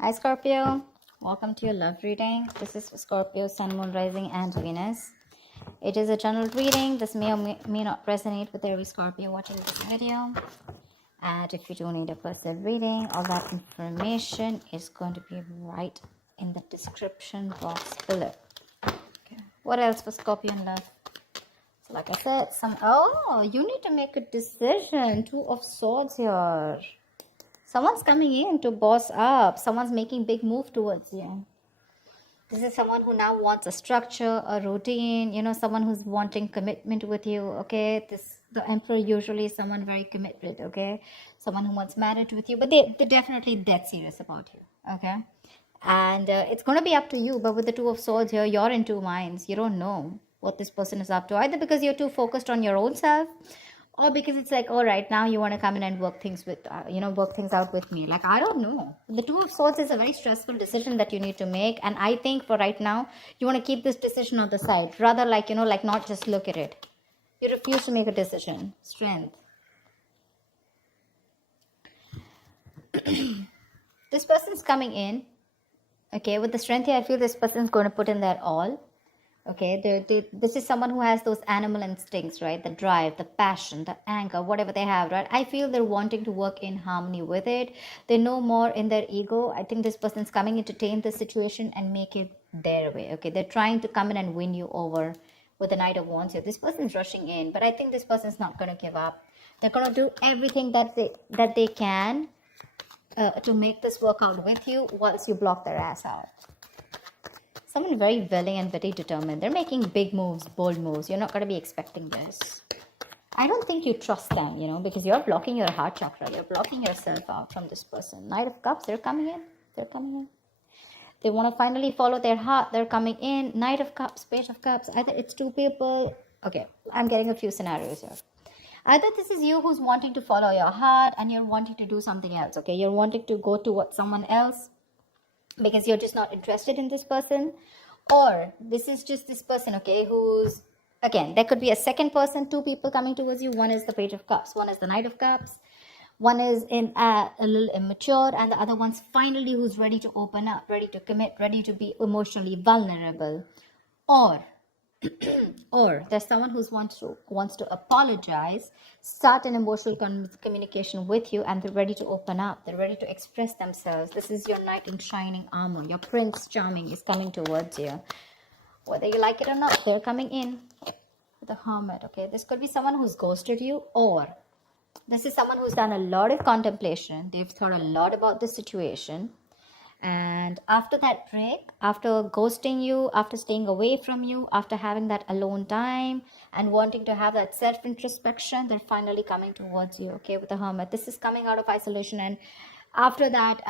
Hi Scorpio, welcome to your love reading. This is for Scorpio, Sun, Moon, Rising and Venus. It is a general reading. This may or may not resonate with every Scorpio watching this video. And if you do need a personal reading, all that information is going to be right in the description box below. Okay. What else for Scorpio in love? So like I said, you need to make a decision. Two of Swords here. Someone's coming in to boss up. Someone's making big move towards you. This is someone who now wants a structure, a routine, someone who's wanting commitment with you, okay? The Emperor usually is someone very committed, okay? Someone who wants marriage with you, but they're definitely dead serious about you, okay? And it's going to be up to you, but with the Two of Swords here, you're in two minds. You don't know what this person is up to, either because you're too focused on your own self, or because it's like, all right, now you want to come in and work things out with me. Like, I don't know. The Two of Swords is a very stressful decision that you need to make. And I think for right now, you want to keep this decision on the side. Rather like not just look at it. You refuse to make a decision. Strength. This person's coming in. Okay, with the strength here, I feel this person's going to put in their all. Okay, this is someone who has those animal instincts, right? The drive, the passion, the anger, whatever they have, right? I feel they're wanting to work in harmony with it. They know more in their ego. I think this person's coming in to tame the situation and make it their way. Okay, they're trying to come in and win you over with the Knight of Wands here. This person's rushing in, but I think this person's not going to give up. They're going to do everything that they can to make this work out with you once you block their ass out. Someone very willing and very determined. They're making big moves, bold moves. You're not going to be expecting this. I don't think you trust them, because you're blocking your heart chakra. You're blocking yourself out from this person. Knight of Cups, they're coming in. They're coming in. They want to finally follow their heart. They're coming in. Knight of Cups, Page of Cups. Either it's two people. Okay, I'm getting a few scenarios here. Either this is you who's wanting to follow your heart and you're wanting to do something else. Okay, you're wanting to go towards someone else because you're just not interested in this person, or this is just this person, okay, who's, again, there could be a second person, two people coming towards you. One is the Page of Cups, one is the Knight of Cups, one is in a little immature, and the other one's finally who's ready to open up, ready to commit, ready to be emotionally vulnerable. Or there's someone who wants to apologize, start an emotional communication with you, and they're ready to open up. They're ready to express themselves. This is your knight in shining armor. Your Prince Charming is coming towards you. Whether you like it or not, they're coming in with the Hermit. Okay, this could be someone who's ghosted you, or this is someone who's done a lot of contemplation. They've thought a lot about the situation. And after that break, after ghosting you, after staying away from you, after having that alone time and wanting to have that self-introspection, they're finally coming towards you, okay, with the Hermit. This is coming out of isolation, and after that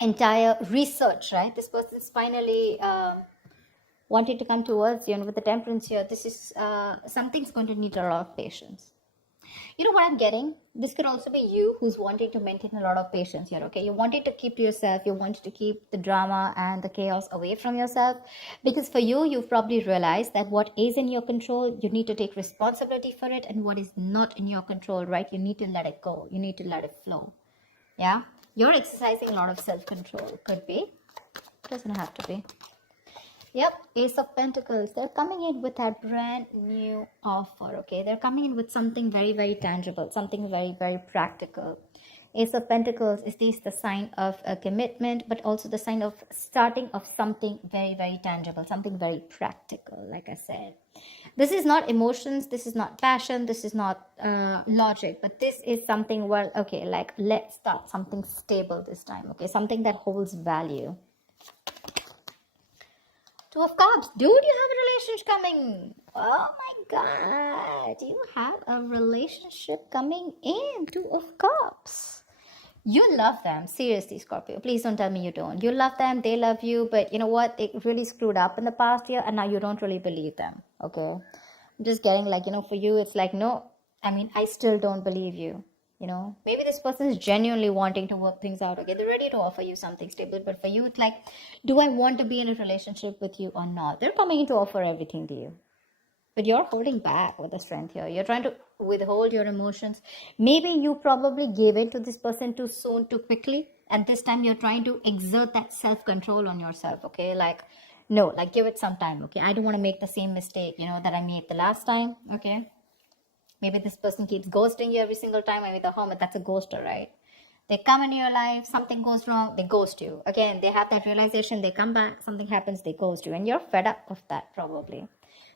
entire research, right, this person's finally wanting to come towards you. And with the Temperance here, this is something's going to need a lot of patience. You know what I'm getting? This could also be you who's wanting to maintain a lot of patience here, okay? You wanted to keep to yourself. You wanted to keep the drama and the chaos away from yourself. Because for you, you've probably realized that what is in your control, you need to take responsibility for it. And what is not in your control, right? You need to let it go. You need to let it flow. Yeah? You're exercising a lot of self-control. Could be. Doesn't have to be. Yep, Ace of Pentacles. They're coming in with that brand new offer, okay? They're coming in with something very, very tangible, something very, very practical. Ace of Pentacles is the sign of a commitment, but also the sign of starting of something very, very tangible, something very practical, like I said. This is not emotions, this is not passion, this is not logic, but this is something, well, okay, like let's start something stable this time, okay? Something that holds value. Two of Cups. Dude, you have a relationship coming. Oh my God. You have a relationship coming in. Two of Cups. You love them. Seriously, Scorpio. Please don't tell me you don't. You love them. They love you. But you know what? They really screwed up in the past year. And now you don't really believe them. Okay. I'm just getting like, for you, it's like, no. I mean, I still don't believe you. Maybe this person is genuinely wanting to work things out. Okay, they're ready to offer you something stable, but for you, it's like, do I want to be in a relationship with you or not? They're coming in to offer everything to you, but you're holding back with the strength here. You're trying to withhold your emotions. Maybe you probably gave in to this person too soon, too quickly. And this time you're trying to exert that self-control on yourself, okay? Like, no, like give it some time, okay? I don't want to make the same mistake, that I made the last time, okay? Maybe this person keeps ghosting you every single time. I mean, the hermit, that's a ghoster, right? They come into your life, something goes wrong, they ghost you. Again, they have that realization, they come back, something happens, they ghost you. And you're fed up of that, probably.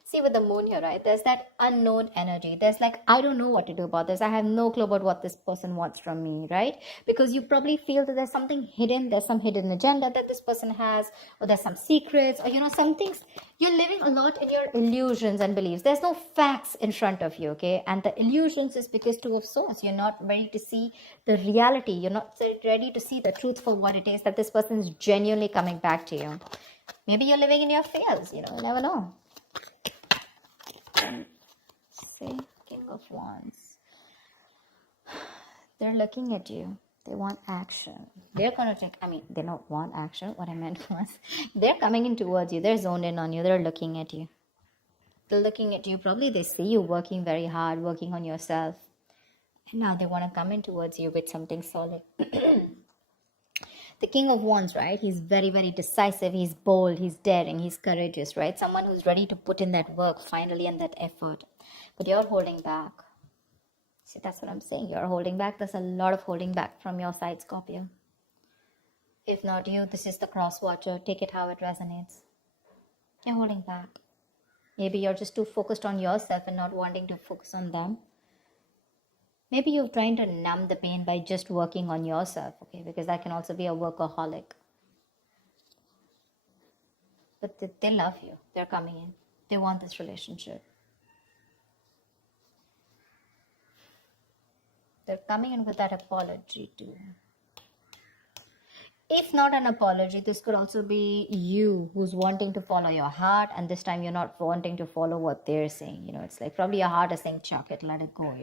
See, with the moon here, right? There's that unknown energy. There's like, I don't know what to do about this. I have no clue about what this person wants from me, right? Because you probably feel that there's something hidden. There's some hidden agenda that this person has, or there's some secrets, or, some things. You're living a lot in your illusions and beliefs. There's no facts in front of you, okay? And the illusions is because Two of Swords. You're not ready to see the reality. You're not ready to see the truth for what it is, that this person is genuinely coming back to you. Maybe you're living in your fears, you never know. See, King of Wands. They're looking at you. They want action. They're going to take, they don't want action. What I meant was, they're coming in towards you. They're zoned in on you. They're looking at you. They're looking at you. Probably they see you working very hard, working on yourself. And now they want to come in towards you with something solid. The King of Wands, right? He's very, very decisive. He's bold. He's daring. He's courageous, right? Someone who's ready to put in that work finally and that effort. But you're holding back. See, that's what I'm saying. You're holding back. There's a lot of holding back from your side, Scorpio. If not you, this is the cross watcher. Take it how it resonates. You're holding back. Maybe you're just too focused on yourself and not wanting to focus on them. Maybe you're trying to numb the pain by just working on yourself, okay? Because that can also be a workaholic. But they love you. They're coming in. They want this relationship. They're coming in with that apology too. If not an apology, this could also be you who's wanting to follow your heart, and this time you're not wanting to follow what they're saying. It's like probably your heart is saying, chuck it, let it go,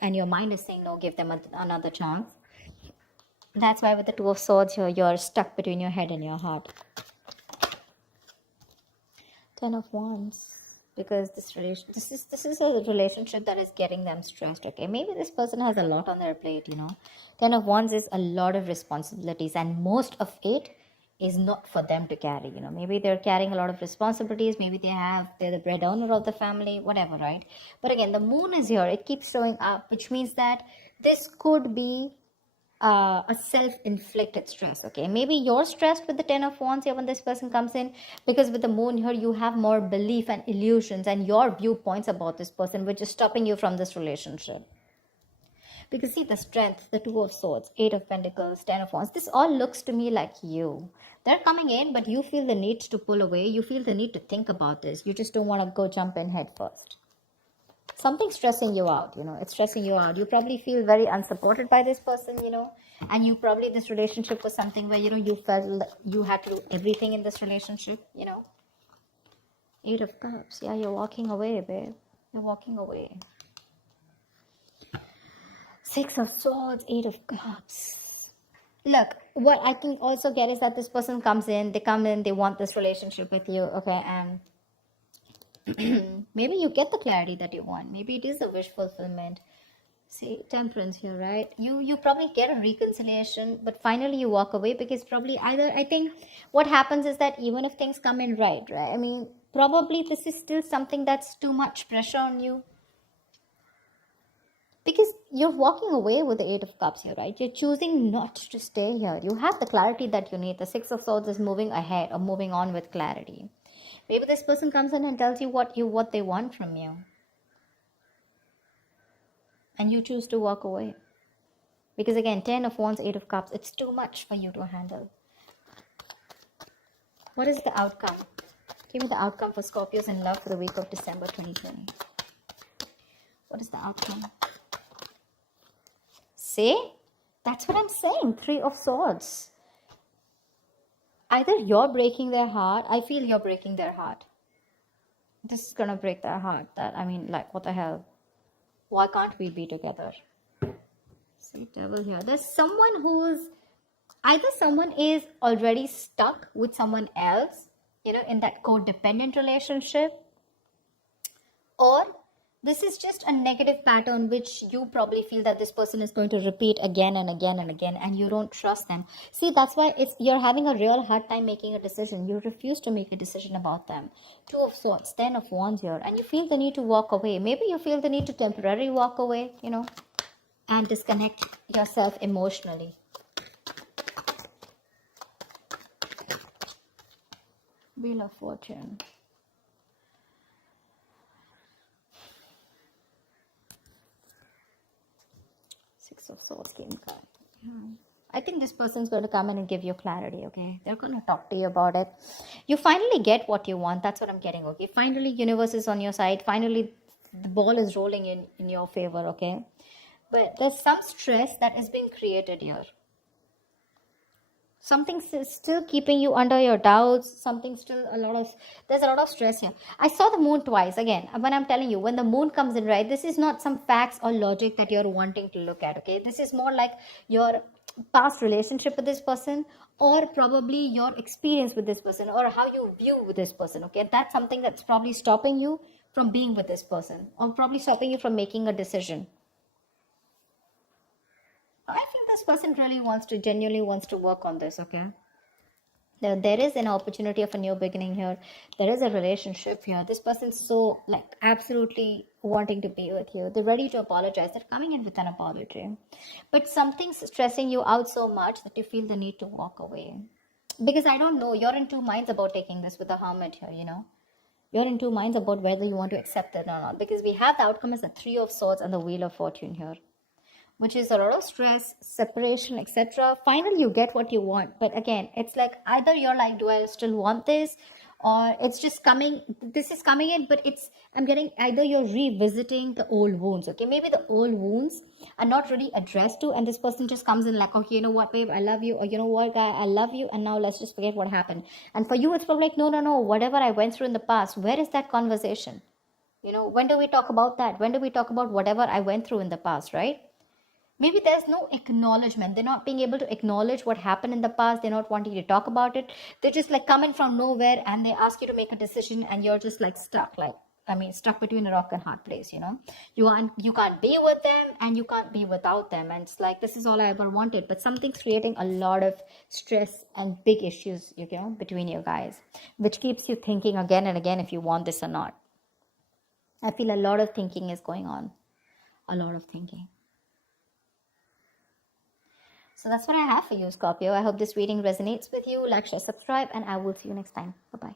and your mind is saying, no, give them another chance. That's why with the Two of Swords here, you're stuck between your head and your heart. Ten of Wands. Because this is a relationship that is getting them stressed, okay? Maybe this person has a lot on their plate, Ten of Wands is a lot of responsibilities, and most of it is not for them to carry, Maybe they're carrying a lot of responsibilities. Maybe they're the breadwinner of the family, whatever, right? But again, the moon is here. It keeps showing up, which means that this could be a self-inflicted stress, okay? Maybe you're stressed with the Ten of Wands here when this person comes in, because with the moon here, you have more belief and illusions and your viewpoints about this person, which is stopping you from this relationship. Because see, the strength, the Two of Swords, Eight of Pentacles, Ten of Wands, this all looks to me like you. They're coming in, but you feel the need to pull away. You feel the need to think about this. You just don't want to go jump in head first. Something's stressing you out, it's stressing you out. You probably feel very unsupported by this person, and you probably, this relationship was something where, you felt you had to do everything in this relationship, Eight of Cups. Yeah, you're walking away, babe. You're walking away. Six of Swords, Eight of Cups. Look, what I can also get is that this person comes in, they want this relationship with you, okay, and maybe you get the clarity that you want. Maybe it is a wish fulfillment. See, Temperance here, right? You probably get a reconciliation, but finally you walk away, because probably I think what happens is that even if things come in right? Probably this is still something that's too much pressure on you. Because you're walking away with the Eight of Cups here, right? You're choosing not to stay here. You have the clarity that you need. The Six of Swords is moving ahead or moving on with clarity. Maybe this person comes in and tells you what they want from you. And you choose to walk away. Because again, 10 of Wands, 8 of Cups, it's too much for you to handle. What is the outcome? Give me the outcome for Scorpios in love for the week of December 2020. What is the outcome? See? That's what I'm saying. 3 of Swords. Either you're breaking their heart. I feel you're breaking their heart. This is going to break their heart. What the hell? Why can't we be together? See, Devil here. There's someone who's... Either someone is already stuck with someone else, in that codependent relationship. Or This is just a negative pattern which you probably feel that this person is going to repeat again and again and again, and you don't trust them. See, that's why you're having a real hard time making a decision. You refuse to make a decision about them. Two of Swords, Ten of Wands here, and you feel the need to walk away. Maybe you feel the need to temporarily walk away, and disconnect yourself emotionally. Wheel of Fortune. Six of Swords came card. I think this person's going to come in and give you clarity, okay? They're going to talk to you about it. You finally get what you want. That's what I'm getting, okay? Finally, universe is on your side. Finally, the ball is rolling in your favor, okay? But there's some stress that is being created here. Something's still keeping you under your doubts. There's a lot of stress here. I saw the moon twice. Again, when I'm telling you, when the moon comes in, right, this is not some facts or logic that you're wanting to look at, okay? This is more like your past relationship with this person, or probably your experience with this person, or how you view this person, okay? That's something that's probably stopping you from being with this person, or probably stopping you from making a decision. I think this person really genuinely wants to work on this, okay? There is an opportunity of a new beginning here. There is a relationship here. This person's so, absolutely wanting to be with you. They're ready to apologize. They're coming in with an apology. But something's stressing you out so much that you feel the need to walk away. Because I don't know, you're in two minds about taking this with the Hermit here, You're in two minds about whether you want to accept it or not. Because we have the outcome as the Three of Swords and the Wheel of Fortune here, which is a lot of stress, separation, etc. Finally, you get what you want. But again, it's like either you're like, do I still want this? Or it's just this is coming in, but I'm getting either you're revisiting the old wounds, okay? Maybe the old wounds are not really addressed to, and this person just comes in like, okay, you know what, babe, I love you. Or you know what, guy, I love you. And now let's just forget what happened. And for you, it's probably like, no, whatever I went through in the past, where is that conversation? When do we talk about that? When do we talk about whatever I went through in the past, right? Maybe there's no acknowledgement. They're not being able to acknowledge what happened in the past. They're not wanting to talk about it. They're just like coming from nowhere, and they ask you to make a decision, and you're just like stuck, stuck between a rock and hard place, You can't be with them, and you can't be without them. And it's like, this is all I ever wanted. But something's creating a lot of stress and big issues, between you guys, which keeps you thinking again and again if you want this or not. I feel a lot of thinking is going on. A lot of thinking. So that's what I have for you, Scorpio. I hope this reading resonates with you. Like, share, subscribe, and I will see you next time. Bye-bye.